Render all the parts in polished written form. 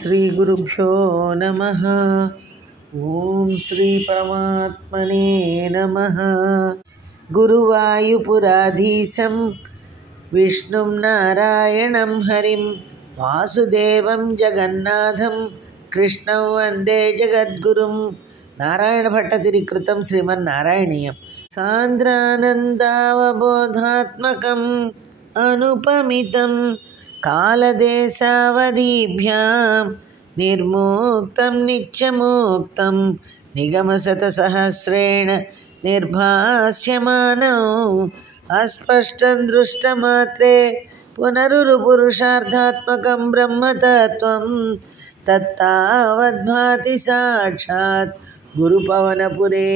శ్రీ గురుభ్యో నమః. ఓం శ్రీ పరమాత్మనే నమః. గురువాయుపురాధీశం విష్ణుం నారాయణం హరిం వాసుదేవం జగన్నాథం కృష్ణం వందే జగద్గురుం. నారాయణ భట్టతిరి కృతం శ్రీమన్నారాయణీయం. సాంద్రానందావబోధాత్మకం అనుపమితం కాలదేశావధీభ్యాం నిర్ముక్తం నిత్యముక్తం నిగమశతసహస్రేణ నిర్భాస్యమానం అస్పష్టం దృష్టమాత్రే పునరురుపురుషార్థాత్మకం బ్రహ్మతత్వం తత్తావద్భాతి సాక్షాత్ గురుపవనపురే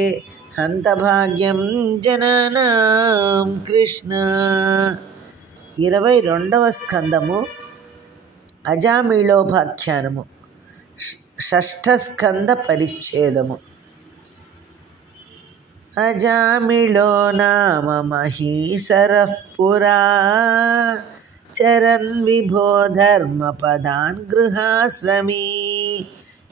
హంతభాగ్యం జనానాం. కృష్ణ. 22వ స్కందము అజామిళోపాఖ్యానము. షష్ఠ స్కంద పరిచ్ఛేదము. అజామిళో నామ మహీసరః పురా చరన్ విభో ధర్మపదాన్ గృహాశ్రమీ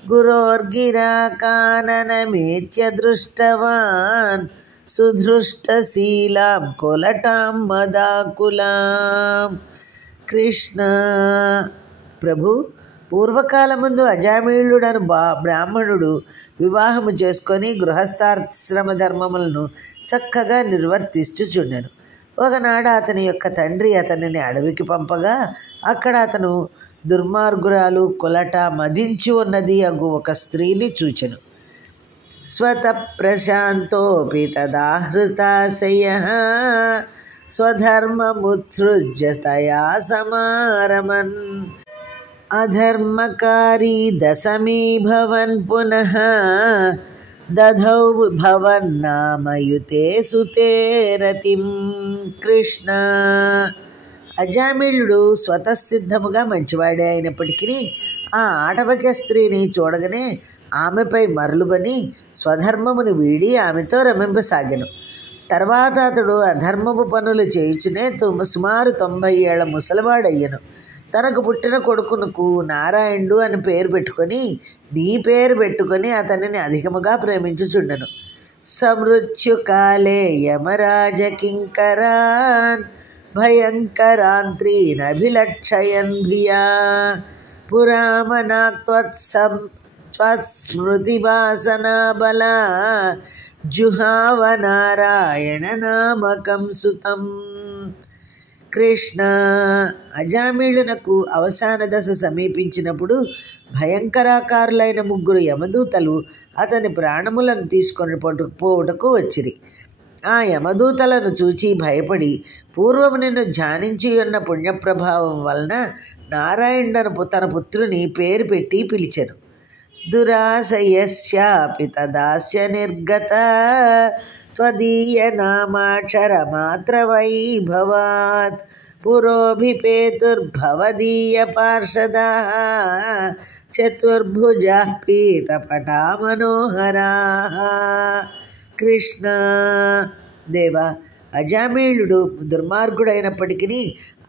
గురోర్గిరా కాననమేత్య దృష్టవాన్ సుధృష్టశీలాం కొలటాం మదాకులాం. కృష్ణ. ప్రభు, పూర్వకాలముందు అజామిళుడను బ్రాహ్మణుడు వివాహము చేసుకొని గృహస్థాశ్రమ ధర్మములను చక్కగా నిర్వర్తించుచుండెను. ఒకనాడు అతని యొక్క తండ్రి అతనిని అడవికి పంపగా అక్కడ అతను దుర్మార్గురాలు కొలట మదించి ఉన్నది అగు ఒక స్త్రీని చూచెను. స్వత ప్రశాంతోపి తదాహృతాశయః స్వధర్మముత్సృజ్య తయా సమారమన్ అధర్మకారీ దశమీ భవన్ పునః దధౌ భవన్నామయుతే సుతే రతిం. కృష్ణ. అజామిళుడు స్వతసిద్ధముగా మంచివాడే అయినప్పటికీ ఆ ఆటవిక స్త్రీని చూడగానే ఆమెపై మరలుకొని స్వధర్మమును వీడి ఆమెతో రమింపసాగెను. తర్వాత అతడు అధర్మపు పనులు చేయుచునే సుమారు 90 ఏళ్ల ముసలివాడయ్యను. తనకు పుట్టిన కొడుకునకు నారాయణుడు అని పేరు పెట్టుకొని నీ పేరు పెట్టుకొని అతనిని అధికముగా ప్రేమించుచుండెను. సమృత్యుకాలే యమరాజ కింకరాన్ భయంకరాంత్రీనభిలక్షయన్ భియా పురామనాక్త్వత్స్మృతివాసనాబలా జుహావ నారాయణ నామకం సుతం. కృష్ణ. అజామిళునకు అవసాన దశ సమీపించినప్పుడు భయంకరాకారులైన 3 యమదూతలు అతని ప్రాణములను తీసుకొని పోవుటకు వచ్చిరి. ఆ యమదూతలను చూచి భయపడి పూర్వము నిన్ను ధ్యానించి ఉన్న పుణ్యప్రభావం వలన నారాయణుడను తన పుత్రుని పేరు పెట్టి పిలిచెను. దురాశయస్యాపి తదాస్య నిర్గత త్వదీయ నామాక్షరమాత్ర వైభవాత్ పురోభిపేతుర్భవదీయ పార్షదాః చతుర్భుజాః పీతపటా మనోహరాః. కృష్ణ. దేవ, అజామిళుడు దుర్మార్గుడైనప్పటికీ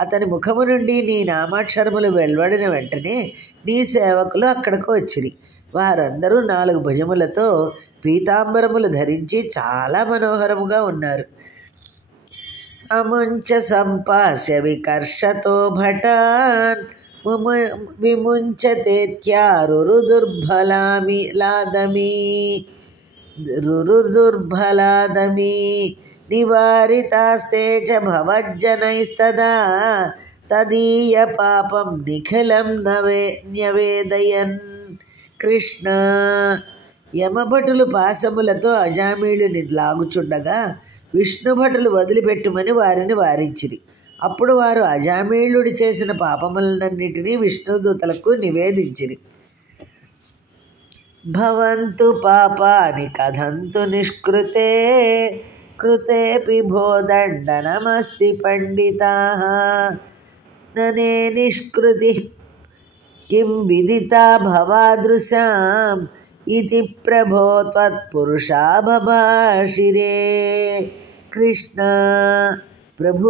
అతని ముఖము నుండి నీ నామాక్షరములు వెలువడిన వెంటనే నీ సేవకులు అక్కడకు వచ్చిరి. వారందరూ 4 భుజములతో పీతాంబరములు ధరించి చాలా మనోహరముగా ఉన్నారు. అముంచ సంపాస్య వికర్షతో భటాన్ విముంచతేత్యారురుదుర్బలామి రురుదుర్బలాదమి నివారితాస్తే చ భవజ్జనైస్తదా తదీయ పాపం నిఖిలం న్యవేదయన్. కృష్ణ. యమభటులు పాశములతో అజామిళుని లాగుచుండగా విష్ణుభటులు వదిలిపెట్టుమని వారిని వారించిరి. అప్పుడు వారు అజామిళుడు చేసిన పాపములన్నిటినీ విష్ణుదూతలకు నివేదించిరి. భవంతు పాపాని కథంతు నిష్కృతే కృతేపి భోదండనమస్తి పండితాః ననే నిష్కృతి కిం విదితా భవాదృశాం ఇతి ప్రభో త్వత్పురుషా బభాషిరే. కృష్ణ. ప్రభు,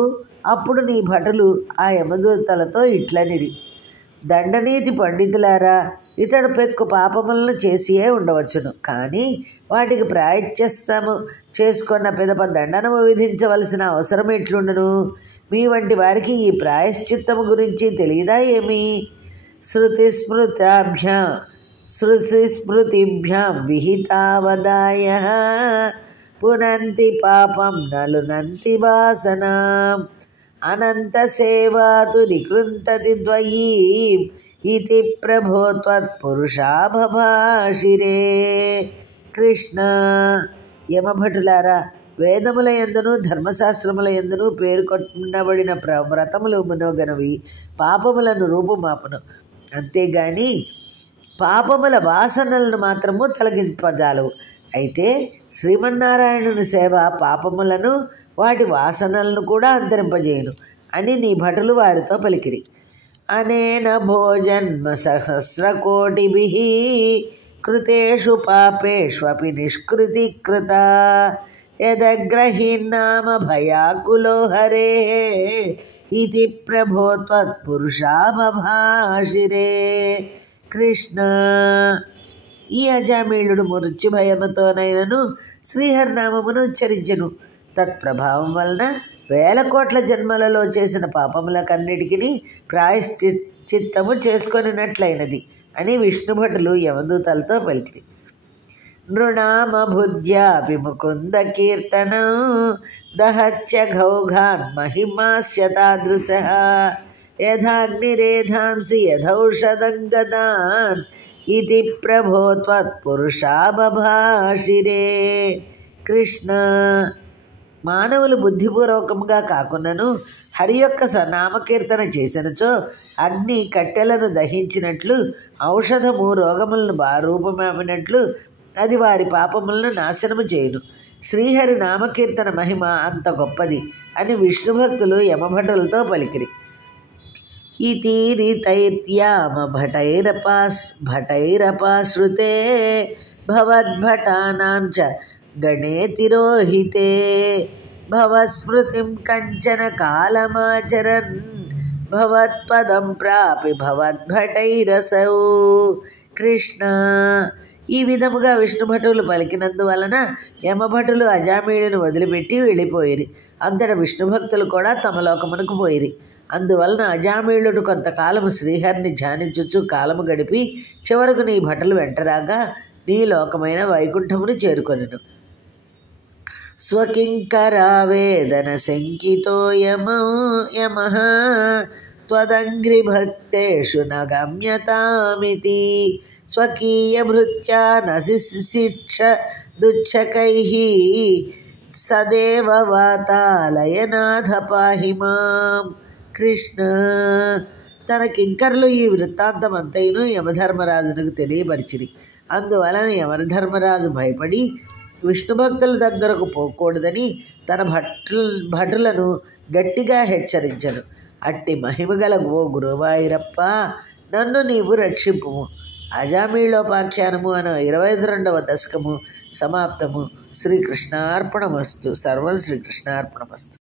అప్పుడు నీ భటులు ఆ యమదూతలతో ఇట్లనిరి, దండనీతి పండితులారా, ఇతడు పెక్కు పాపములను చేసియే ఉండవచ్చును. కానీ వాటికి ప్రాయశ్చిత్తము చేసుకున్న పిదప దండనము విధించవలసిన అవసరం ఎట్లుండును? మీ వంటి వారికి ఈ ప్రాయశ్చిత్తము గురించి తెలియదా ఏమి? శృతిస్మృతిభ్యాం విహితావదాయ పునంతి పాపం నలునంతి వాసనాం అనంత సేవాతు నికృంతతి ద్వయీం ఇతి ప్రభో త్వత్పురుషాభాషిరే. కృష్ణ, యమభటులారా, వేదముల యందును ధర్మశాస్త్రముల యందును పేర్కొనబడిన వ్రతములు మునగనవి పాపములను రూపుమాపును. అంతేగాని పాపముల వాసనలను మాత్రము తొలగింపజాలవు. అయితే శ్రీమన్నారాయణుని సేవ పాపములను వాటి వాసనలను కూడా అంతరింపజేయును అని నీ భటులు వారితో పలికిరి. అనేన భోజన్మ సహస్రకోటిభిః కృతేషు పాపేష్వపి నిష్కృతి కృత యదగ్రహీన్నామ భయాకులో హరేః ఇతి ప్రభో త్వత్పురుషాభాషిరే. కృష్ణ, ఈ అజామీళుడు మృత్యుభయముతోనైనను శ్రీహరినామమును ఉచ్చరించెను. తత్ప్రభావం వలన 1000 కోట్ల జన్మలలో చేసిన పాపములకన్నిటికీ ప్రాయశ్చిత్తము చేసుకొనినట్లయినది అని విష్ణుభటులు యమదూతలతో పలికిరి. నృణామభుజ్యాపి ముకుంద కీర్తనం దహత్య ఘౌఘాన్ మహిమాస్య తాదృశః యథాగ్నిరేధాంసి యథౌషధం గదాన్ ఇతి ప్రభో త్వత్పురుషాభాషిరే. కృష్ణ, మానవులు బుద్ధిపూర్వకంగా కాకున్నను హరి యొక్క నామకీర్తన చేసినచో అగ్ని కట్టెలను దహించినట్లు, ఔషధము రోగములను రూపమాపినట్లు అది వారి పాపములను నాశనము చేయును. శ్రీహరి నామకీర్తన మహిమ అంత గొప్పది అని విష్ణుభక్తులు యమభటులతో పలికిరి. ఇతీరితైర్యామ భటైరపాశ్రుతే భవద్భటానాం చ గణే తిరోహితే భవస్మృతిం కంచన కాలమాచరన్ భవత్పదం ప్రాపి భవద్భటైరసౌ. కృష్ణ, ఈ విధముగా విష్ణుభటులు పలికినందువలన యమభటులు అజామీళుని వదిలిపెట్టి వెళ్ళిపోయిరి. అంతట విష్ణుభక్తులు కూడా తమ లోకమునకు పోయిరి. అందువలన అజామీళుడు కొంతకాలము శ్రీహరిని ధ్యానించుచు కాలము గడిపి చివరకు నీ భటులు వెంటరాగా నీ లోకమైన వైకుంఠమును చేరుకొనెను. స్వకింకరావేదన శంకితో యమః త్వదంఘ్రిభక్తేషు న గమ్యతామితి స్వకీయభృత్యా నశిశిక్ష దుచ్చకైః సదేవ వాతాలయనాథ పాహి మాం. కృష్ణ, తన కింకరులు ఈ వృత్తాంతమంతైను యమధర్మరాజునకు తెలియపరిచిరి. అందువలన యమధర్మరాజు భయపడి విష్ణుభక్తుల దగ్గరకు పోకూడదని తన భటులను గట్టిగా హెచ్చరించను. అట్టి మహిమగల ఓ గురువాయూరప్ప, నన్ను నీవు రక్షింపుము. అజామీళోపాఖ్యానము అను 22వ దశకము సమాప్తము. శ్రీకృష్ణార్పణమస్తు. సర్వం శ్రీకృష్ణార్పణమస్తు.